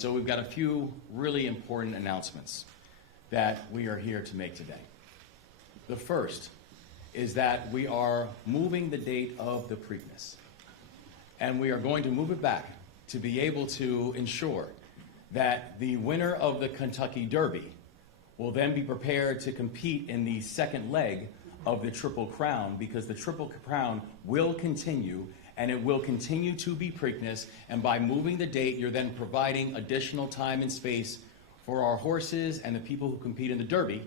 So we've got a few really important announcements that we are here to make today. The first is that we are moving the date of the Preakness, and we are going to move it back to be able to ensure that the winner of the Kentucky Derby will then be prepared to compete in the second leg of the Triple Crown, because the Triple Crown will continue, and it will continue to be Preakness, and by moving the date, you're then providing additional time and space for our horses and the people who compete in the Derby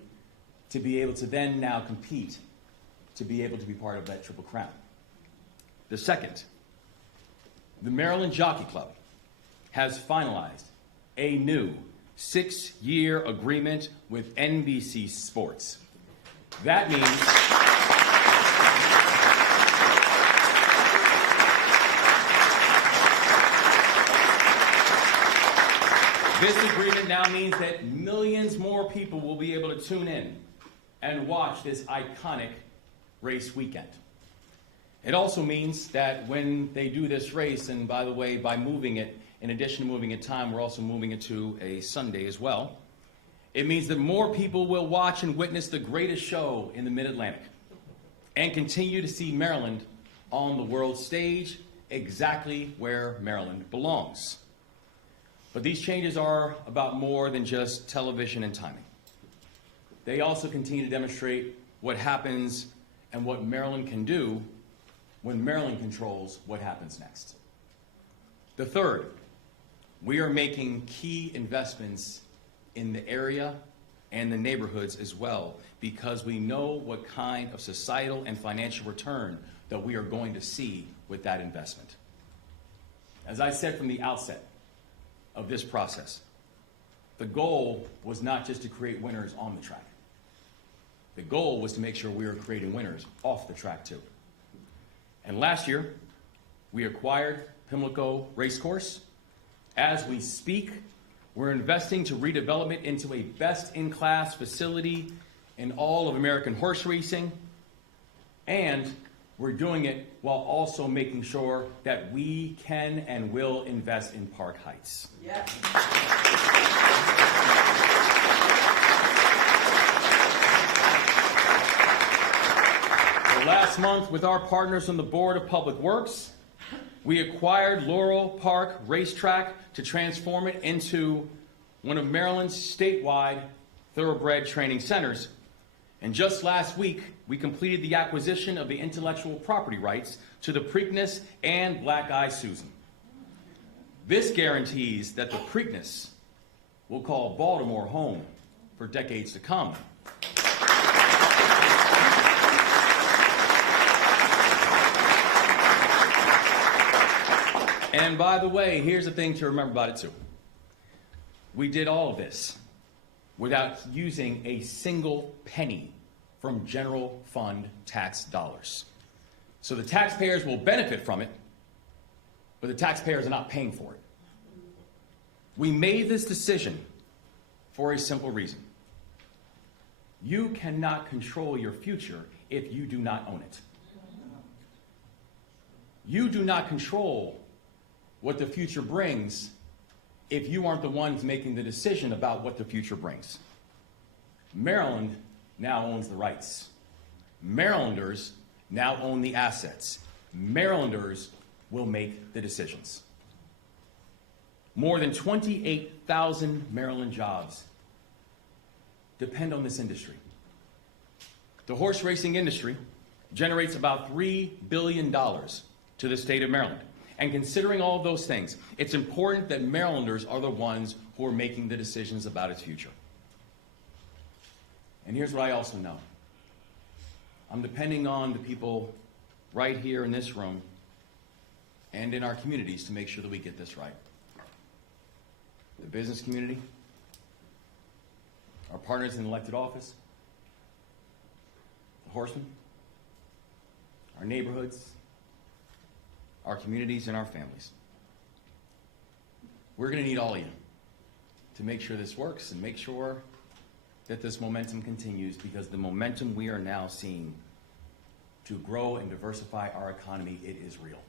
to be able to then now compete, to be able to be part of that Triple Crown. The second, the Maryland Jockey Club has finalized a new 6-year agreement with NBC Sports. That means this agreement now means that millions more people will be able to tune in and watch this iconic race weekend. It also means that when they do this race, and by the way, by moving it, in addition to moving it time, we're also moving it to a Sunday as well. It means that more people will watch and witness the greatest show in the Mid-Atlantic and continue to see Maryland on the world stage, exactly where Maryland belongs. But these changes are about more than just television and timing. They also continue to demonstrate what happens and what Maryland can do when Maryland controls what happens next. The third, we are making key investments in the area and the neighborhoods as well, because we know what kind of societal and financial return that we are going to see with that investment. As I said from the outset of this process, the goal was not just to create winners on the track. The goal was to make sure we were creating winners off the track too. And last year, we acquired Pimlico Racecourse. As we speak, we're investing to redevelop it into a best-in-class facility in all of American horse racing, and we're doing it while also making sure that we can and will invest in Park Heights. Yeah. Last month, with our partners on the Board of Public Works, we acquired Laurel Park Racetrack to transform it into one of Maryland's statewide thoroughbred training centers. And just last week, we completed the acquisition of the intellectual property rights to the Preakness and Black Eye Susan. This guarantees that the Preakness will call Baltimore home for decades to come. And by the way, here's the thing to remember about it too. We did all of this without using a single penny from general fund tax dollars. So the taxpayers will benefit from it, but the taxpayers are not paying for it. We made this decision for a simple reason. You cannot control your future if you do not own it. You do not control what the future brings if you aren't the ones making the decision about what the future brings. Maryland now owns the rights. Marylanders now own the assets. Marylanders will make the decisions. More than 28,000 Maryland jobs depend on this industry. The horse racing industry generates about $3 billion to the state of Maryland. And considering all of those things, it's important that Marylanders are the ones who are making the decisions about its future. And here's what I also know. I'm depending on the people right here in this room and in our communities to make sure that we get this right. The business community, our partners in elected office, the horsemen, our neighborhoods, our communities, and our families. We're going to need all of you to make sure this works and make sure that this momentum continues, because the momentum we are now seeing to grow and diversify our economy, it is real.